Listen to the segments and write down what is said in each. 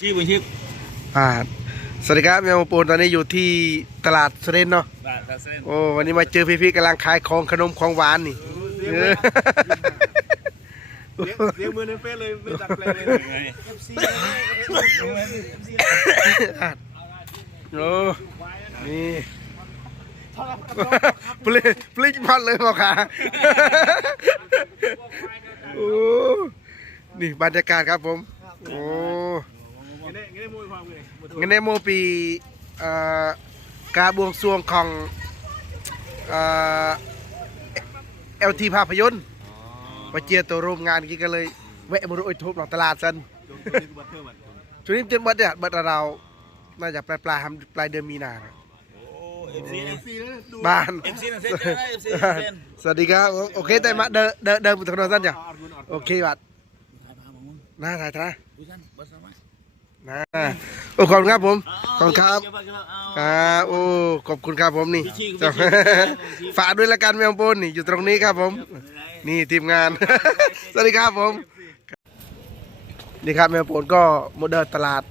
ชื่อบุญชิพอ่าสวัสดีครับแมวปูนตอนนี้อยู่ที่ตลาดเซเรนเนาะบาทเส้นโอ้วันนี้มาเจอพี่ๆกำลังขายของขนมของหวานนี่เออเลี้ยงมือในเฟซเลยไม่ตัดแปลงเลยไงโอ้นี่ปลิปลิกพัดเลยพ่อขาโอ้นี่บรรยากาศครับผมโอ้งั้น ได้งั้นได้มวยความเลยงั้นในโมปีเอ่อการบวงสรวงของเอ่อเอลทีภาพยนตร์มาเจียตัวร่วมงานกี้ก็เลยแวะมาดูไอ้ทุบหลังตลาดซันจงตัวนี้บัตเพิ่มมันช่วงนี้จนบัดเนี่ยบัดเราน่าจะปลายปลายๆปลายเดือนมีนานะเอฟซีนะซีนะดูบ้านเอฟซีนะเส้นเจอได้เอฟซีเส้นสวัสดีครับผมโอเคแต่มาเดินเดินเดินบนถนนสั้นจ้ะอาร์กุนอาร์กุนโอเคบัดน่าถ่ายทนะดูฉันบัสมา นะโอ้ขอบคุณครับผมขอบคุณครับครับโอ้ขอบคุณครับผมนี่จ้ะฝากด้วยละกันแมวปนนี่อยู่ตรงนี้ครับผม นี่ทีมงาน สวัสดีครับผมนี่ครับแมวโปนก็โมเดินตลาด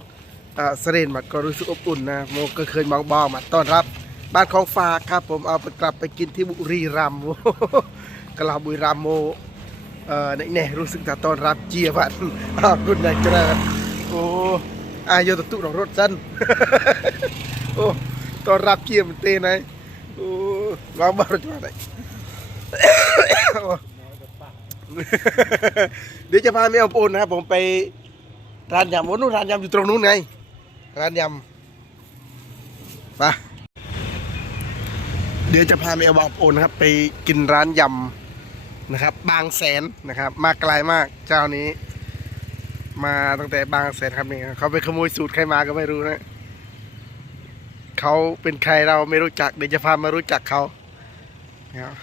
เอ่อเสรนมัดก็รู้สึกอบอุ่นนะโมก็เคยมองบอมาต้อนรับ บ้านของฝากครับผมเอาไปกลับไปกินที่บุรีรัมย์โอ้โหกลับบุรีรัมย์โมเอ่อแน่ๆรู้สึกจะต้อนรับเจียบันขอบคุณนะเจริญโอ้ อายโยตะตุของรถสั้นโอ้ตอนรับเจียมันเต้ไหนโอ้วางบ้านรถมาไหนเดี๋ยวจะพาแม่อมปูนนะครับผมไปร้านยำวันนู้นร้านยำอยู่ตรงนู้นไง ร้านยำไปเดี๋ยวจะพาแม่อมปูนนะครับ ไปกินร้านยำนะครับ บางแสนนะครับ มาไกลมากเจ้านี้ มาตั้งแต่บางแสนครับนี่เขาไปขโมยสูตรใครมาก็ไม่รู้นะเขาเป็นใครเราไม่รู้จักเดี๋ยวจะพามารู้จักเขานะครับ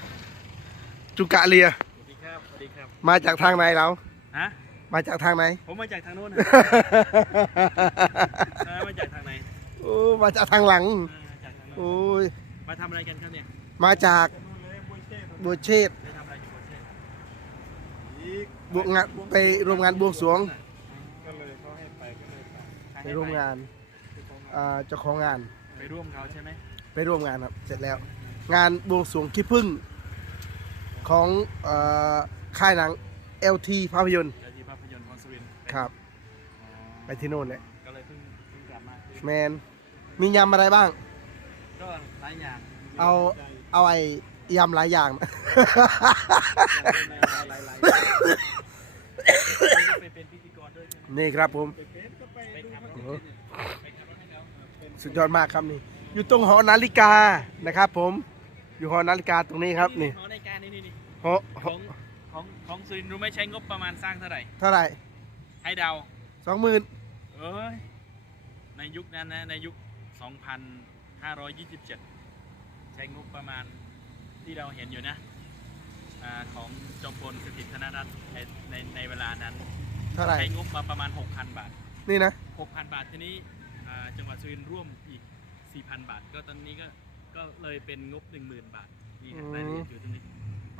จุกะเลีย สวัสดีครับ สวัสดีครับ มาจากทางไหนเราฮะ มาจากทางไหน ผมมาจากทางโน้นนะมาจากทางไหนโอ้มาจากทางหลังมาจากทางโน้นโอ้ยมาทำอะไรกันครับเนี่ยมาจากบัวเชษฐ์ได้ทำอะไรอยู่บนเส้นอีกบวงงานไปร่วมงานบวงสรวง ก็เลยเขาให้ไปก็เลย ไปไปร่วมงานอ่าเจ้าของงาน ไปร่วมเขาใช่ไหมไปร่วมงานครับ เสร็จแล้ว งานบวงสรวงขี้ผึ้งของเอ่อค่ายหนัง LT ภาพยนตร์เดี๋ยวที่ภาพยนตร์ของสุรินทร์ครับ อ๋อไปที่โน่นเลยก็เลยเพิ่งเพิ่งกลับมาแมนมียำอะไรบ้าง ก็หลายอย่างเอา เอาไอ้ยำหลายอย่างนะ หลายๆไปเป็นพิธีกรด้วยใช่ไหมนี่ครับผม ไป สุดยอดมากครับนี่ อยู่ตรงหอนาฬิกานะครับ ผม อยู่หอนาฬิกาตรงนี้ครับนี่หอในการนี่นี่นี่หอหขอองของของสุรินทร์รู้ไหมใช้งบประมาณสร้างเท่าไหร่ เท่าไหร่ ให้เดาสองหมื่นเอ้ย ในยุคนั้นนะ ในยุค 2527 ใช้งบประมาณที่เราเห็นอยู่นะอาของจอมพลสถิตธนรัตน์ในในในเวลานั้น เท่าไหร่ ใช้งบมาประมาณ 6,000 บาท นี่นะ 6,000 บาททีนี้อ่าจังหวัดสุรินทร์ร่วมอีก 4,000 บาท ก็ตอนนี้ก็ก็เลยเป็นงบ 10,000 บาทนี่ครับรายละเอียดอยู่ตรงนี้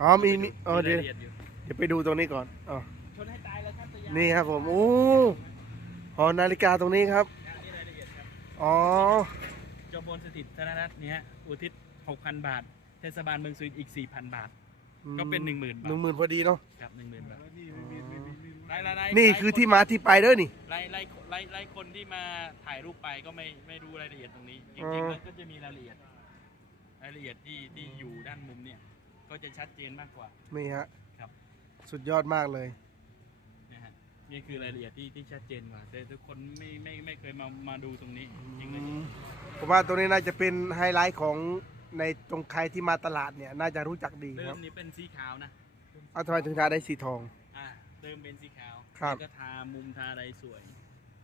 อ๋อมีมีเออมีเดี๋ยวรายละเอียดอยู่เดี๋ยวไปดูตรงนี้ก่อนอ๋อชนให้ตายแล้วครับตัวยานี่ครับผมโอ้หอนาฬิกาตรงนี้ครับนี่รายละเอียดครับอ๋อจอมพลสถิตธนรัตน์เนี่ยฮะอุทิศ 6,000 บาท เทศบาลเมืองสุรินทร์อีก 4,000 บาท ก็เป็น 10,000หบาทนึ่งหมื่นพอดีเนาะ ครับ 10,000 บาทไล่ไล่ไล่ นี่คือที่มาที่ไปเด้อนี่ไล่ไล่ไล่ไล่คนที่มาถ่ายรูปไปก็ไม่ไม่รู้รายละเอียดตรงนี้จอ๋ริงๆอมันก็จะมีรายละเอียด รายละเอียดที่ที่อยู่ด้านมุมเนี่ย ก็จะชัดเจนมากกว่า นี่ฮะครับ สุดยอดมากเลยนะฮะนี่คือรายละเอียดที่ที่ชัดเจนกว่าแต่ทุกคนไม่ไม่ไม่เคยมามาดูตรงนี้จริงๆเลยผมว่าตรงนี้น่าจะเป็นไฮไลท์ของในตรงใครที่มาตลาดเนี่ย น่าจะรู้จักดีเดิครัมบนี่เป็นสีขาวนะเอาทำไมถึงทาได้สีทองอ่า เดิมเป็นสีขาวครับ แล้วก็ทามุมทาอะไรสวย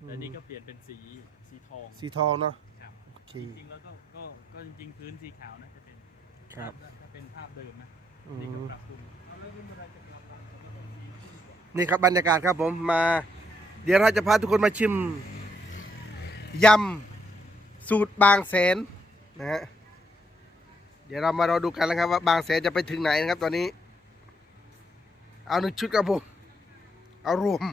แต่นี่ก็เปลี่ยนเป็นสีสีทองสีทองเนาะครับโอเคจริงๆแล้วก็ก็ก็จริงๆพื้นสีขาวนะจะเป็นครับถ้าถ้าเป็นภาพเดิมนะอืนี่ก็ม ปรับปรุงนี่ครับบรรยากาศครับผมมา เดี๋ยวเราจะพาทุกคนมาชิมยำสูตรบางแสนนะฮะเดี๋ยวเรามารอดูกันนะครับว่าบางแสนจะไปถึงไหนนะครับตอนนี้ เอาหนึ่งชุดครับผมเอารมณ์